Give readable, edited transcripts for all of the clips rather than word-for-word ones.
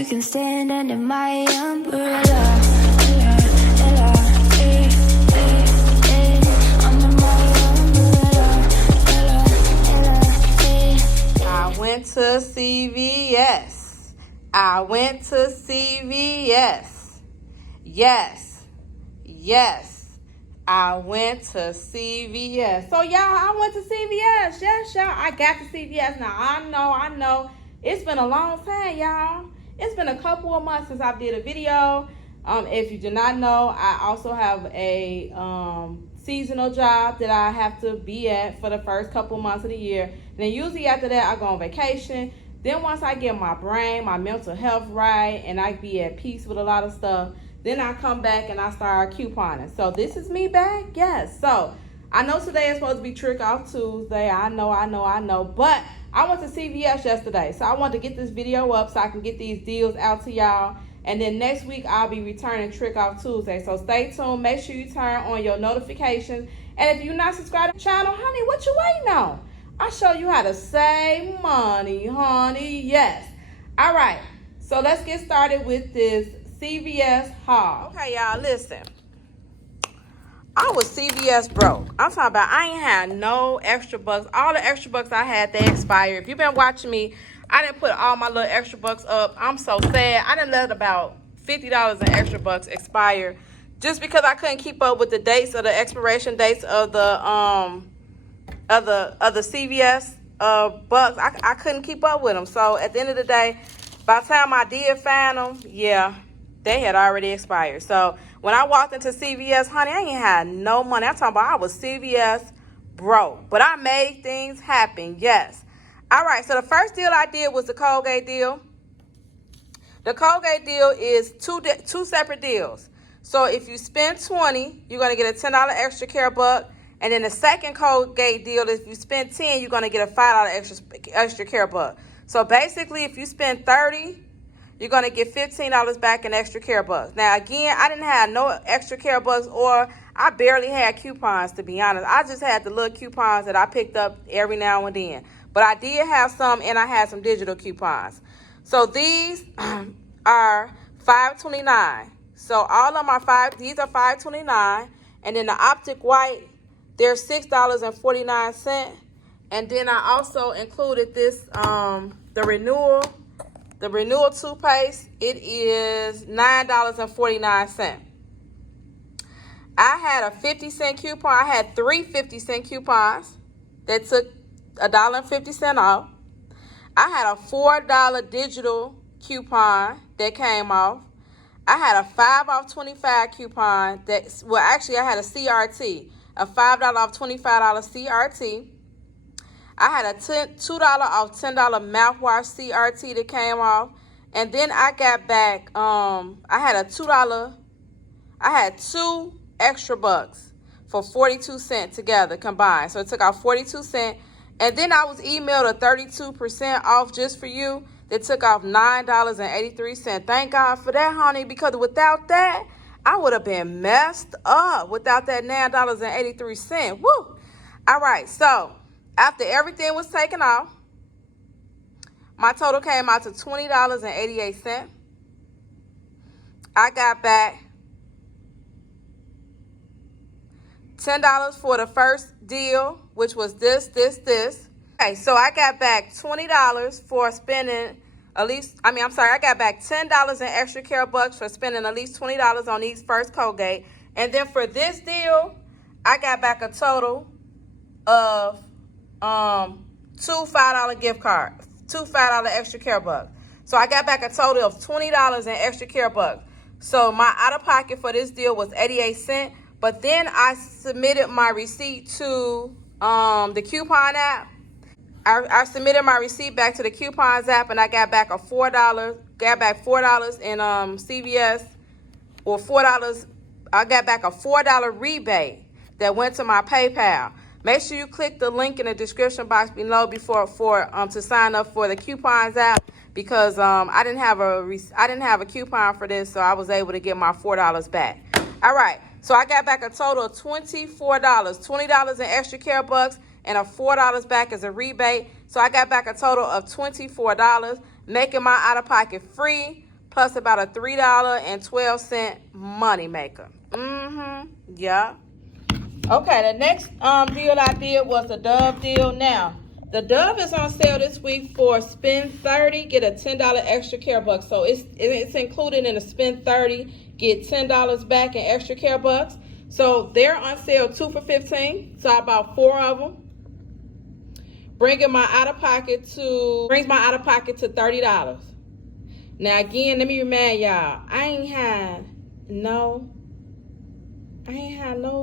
You can stand under my umbrella. I went to CVS. I went to CVS. Yes. Yes. I went to CVS. So, y'all, I went to CVS. Yes, y'all. I got to CVS. Now, I know. It's been a long time, y'all. It's been a couple of months since I did a video. If you do not know, I also have a seasonal job that I have to be at for the first couple of months of the year. And then usually after that, I go on vacation. Then once I get my brain, my mental health right, and I be at peace with a lot of stuff, then I come back and I start couponing. So this is me back, yes. So I know today is supposed to be Trick Off Tuesday. I know. But I went to CVS yesterday. So I wanted to get this video up so I can get these deals out to y'all. And then next week, I'll be returning Trick Off Tuesday. So stay tuned. Make sure you turn on your notifications. And if you're not subscribed to the channel, honey, what you waiting on? I'll show you how to save money, honey. Yes. All right. So let's get started with this CVS haul. Okay, y'all, listen. I was CVS broke. I'm talking about I ain't had no extra bucks. All the extra bucks I had, they expired. If you've been watching me, I didn't put all my little extra bucks up. I'm so sad. I done let about $50 in extra bucks expire just because I couldn't keep up with the dates of the expiration dates of the CVS bucks. I couldn't keep up with them. So at the end of the day, by the time I did find them, yeah, they had already expired. So when I walked into CVS, honey, I ain't had no money. I'm talking about I was CVS broke. But I made things happen, yes. All right, so the first deal I did was the Colgate deal. The Colgate deal is two separate deals. So if you spend $20, you're going to get a $10 extra care buck. And then the second Colgate deal is if you spend $10, you're going to get a $5 extra care buck. So basically, if you spend $30, you're going to get $15 back in extra care bucks. Now, again, I didn't have no extra care bucks, or I barely had coupons, to be honest. I just had the little coupons that I picked up every now and then. But I did have some, and I had some digital coupons. So these are $5.29. So all of my these are $5.29. And then the Optic White, they're $6.49. And then I also included this, the renewal toothpaste. It is $9.49. I had a 50-cent coupon. I had three 50-cent coupons that took $1.50 off. I had a $4 digital coupon that came off. I had a 5 off 25 coupon that, well, actually I had a CRT, a $5 off $25 CRT. I had a $2 off $10 mouthwash CRT that came off. And then I got back, I had two extra bucks for 42 cents together combined. So it took out 42 cents. And then I was emailed a 32% off just for you that took off $9.83. Thank God for that, honey, because without that, I would have been messed up without that $9.83. Woo! All right, so after everything was taken off, my total came out to $20.88. I got back $10 for the first deal, which was this. Okay, so I got back $20 for spending I got back $10 in extra care bucks for spending at least $20 on these first Colgate. And then for this deal, I got back a total of two $5 gift cards, two $5 extra care bucks. So I got back a total of $20 in extra care bucks. So my out-of-pocket for this deal was 88 cents. But then I submitted my receipt to the coupon app. I submitted my receipt back to the coupons app, and I got back $4 in CVS, or $4. I got back a $4 rebate that went to my PayPal. Make sure you click the link in the description box below to sign up for the coupons app, because I didn't have a coupon for this, so I was able to get my $4 back. All right, so I got back a total of $24, $20 in extra care bucks, and a $4 back as a rebate. So I got back a total of $24, making my out-of-pocket free plus about a $3.12 money maker. Yeah. Okay, the next deal I did was the Dove deal. Now, the Dove is on sale this week for spend 30, get a $10 extra care bucks. So it's included in the spend 30, get $10 back in extra care bucks. So they're on sale 2 for $15. So I bought 4 of them. Brings my out of pocket to $30. Now again, let me remind y'all, I ain't had no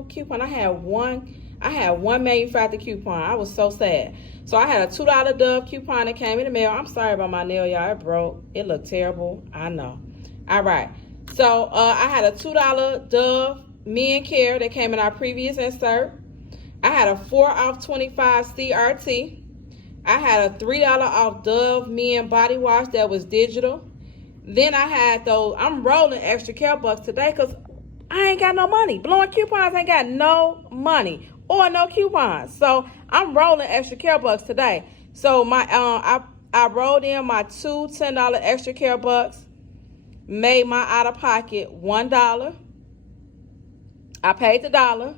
coupon. I had one manufactured coupon. I was so sad. So I had a $2 Dove coupon that came in the mail. I'm sorry about my nail, y'all. It broke. It looked terrible. I know. All right. So I had a $2 Dove Men Care that came in our previous insert. I had a 4 off 25 CRT. I had a $3 off Dove Men Body Wash that was digital. Then I had those. I'm rolling extra care bucks today because I ain't got no money. Blowing coupons, ain't got no money or no coupons. So I'm rolling extra care bucks today. So my I rolled in my 2 $10 extra care bucks, made my out of pocket $1. I paid the $1,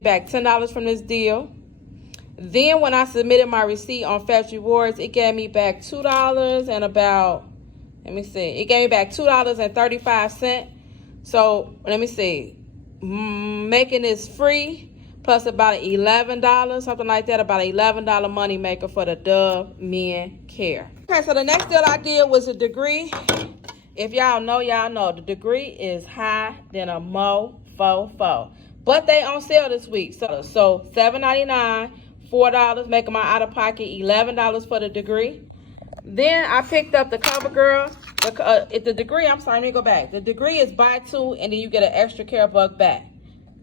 back $10 from this deal. Then when I submitted my receipt on Fetch Rewards, it gave me back $2 and about, let me see, it gave me back $2.35. So let me see, making this free plus about $11, something like that, about $11 money maker for the Dove Men Care. Okay, so the next deal I did was a Degree. If y'all know, the Degree is high than a mofo. But they on sale this week. So $7.99, $4, making my out of pocket $11 for the Degree. Then I picked up the CoverGirl. The Degree, I'm sorry, let me go back. The Degree is buy 2 and then you get an extra care buck back.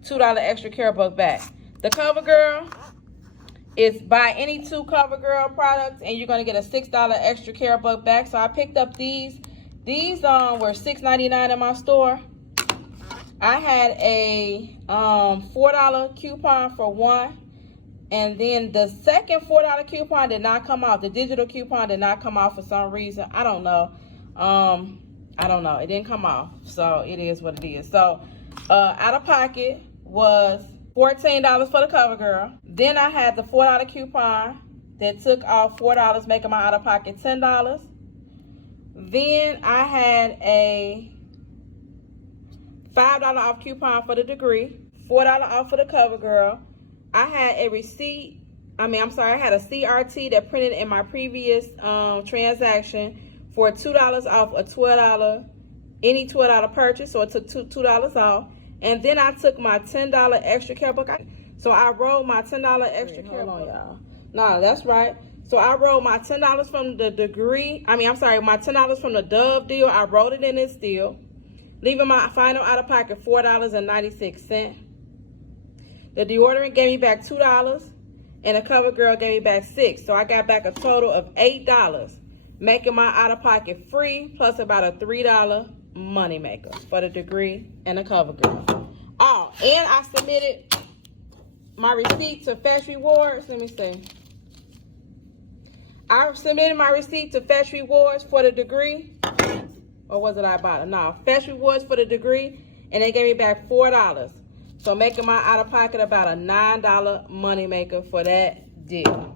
$2 extra care buck back. The CoverGirl is buy any 2 CoverGirl products and you're going to get a $6 extra care buck back. So I picked up these. These were $6.99 in my store. I had a $4 coupon for one. And then the second $4 coupon did not come off. The digital coupon did not come off for some reason. I don't know. It didn't come off. So it is what it is. So out of pocket was $14 for the CoverGirl. Then I had the $4 coupon that took off $4, making my out of pocket $10. Then I had a $5 off coupon for the Degree, $4 off for the CoverGirl. I had a receipt, I had a CRT that printed in my previous transaction for $2 off a any $12 purchase, so it took $2 off. And then I took my $10 extra care book. So I rolled my $10 extra care book. Y'all. No, that's right. So I rolled my $10 from the Degree, my $10 from the Dove deal. I rolled it in this deal, leaving my final out of pocket $4.96. The deodorant gave me back $2, and the CoverGirl gave me back $6. So I got back a total of $8, making my out of pocket free, plus about a $3 money maker for the Degree and the CoverGirl. Oh, and I submitted my receipt to Fetch Rewards. Let me see. I submitted my receipt to Fetch Rewards for the Degree. Or was it IBOTTA? No, Fetch Rewards for the Degree, and they gave me back $4. So making my out of pocket about a $9 money maker for that deal.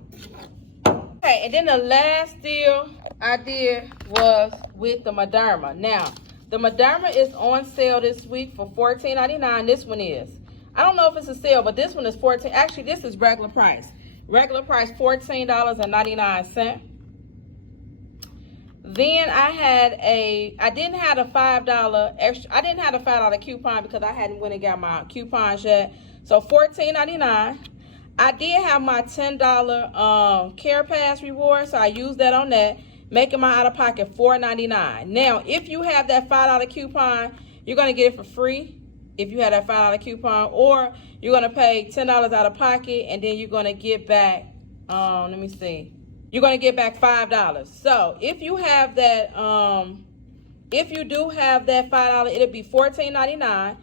Okay, and then the last deal I did was with the Moderna. Now, the Moderna is on sale this week for $14.99. This one is. I don't know if it's a sale, but this one is $14. Actually, this is regular price. Regular price $14.99. Then I didn't have a $5 extra. I didn't have a $5 coupon because I hadn't went and got my coupons yet. So $14.99. I did have my $10 Care Pass reward, so I used that on that, making my out of pocket $4.99. Now, if you have that $5 coupon, you're gonna get it for free. If you have that $5 coupon, or you're gonna pay $10 out of pocket, and then you're gonna get back. Let me see. You're going to get back $5. So if you have that, if you do have that $5, it'll be $14.99.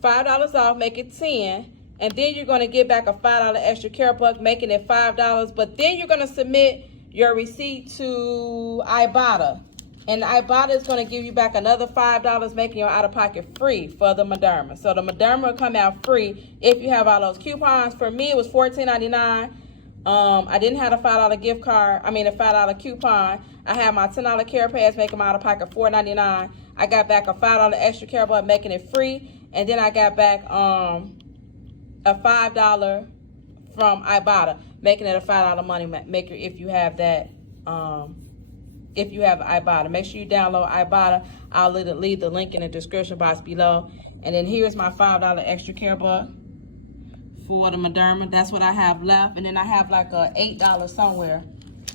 $5 off, make it $10. And then you're going to get back a $5 extra care buck, making it $5. But then you're going to submit your receipt to IBOTTA. And Ibotta is going to give you back another $5, making your out-of-pocket free for the Moderna. So the Moderna will come out free if you have all those coupons. For me, it was $14.99. I didn't have a $5 gift card. I mean, a $5 coupon. I had my $10 care pass, making my out-of-pocket $4.99. I got back a $5 extra care bug, making it free. And then I got back a $5 from Ibotta, making it a $5 money maker if you have that. If you have Ibotta, make sure you download Ibotta. I'll leave the link in the description box below. And then here's my $5 extra care bug for the Moderna. That's what I have left. And then I have like a $8 somewhere.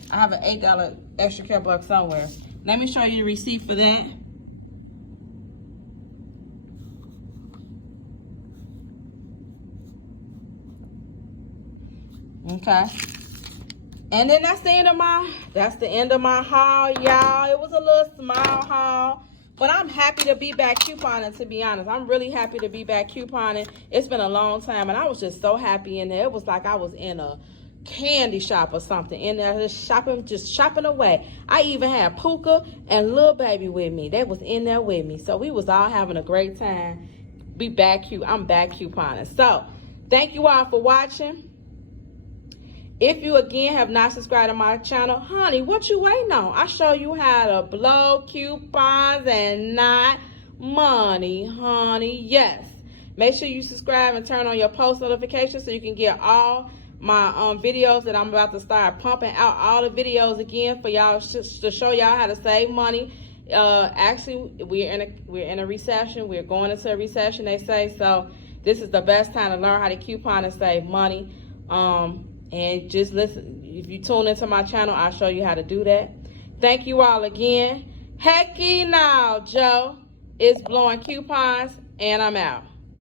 I have an $8 extra care bug somewhere. Let me show you the receipt for that. Okay. And then that's the end of my haul, y'all. It was a little small haul, but I'm happy to be back couponing, to be honest. I'm really happy to be back couponing. It's been a long time, and I was just so happy in there. It was like I was in a candy shop or something in there, just shopping away. I even had Puka and Lil Baby with me. They was in there with me. So we was all having a great time. I'm back couponing. So thank you all for watching. If you, again, have not subscribed to my channel, honey, what you waiting on? I show you how to blow coupons and not money, honey. Yes. Make sure you subscribe and turn on your post notifications so you can get all my videos that I'm about to start pumping out. All the videos, again, for y'all to show y'all how to save money. Actually, we're in a recession. We're going into a recession, they say. So this is the best time to learn how to coupon and save money. And just listen, if you tune into my channel, I'll show you how to do that. Thank you all again. Hecky now, Joe is blowing coupons, and I'm out.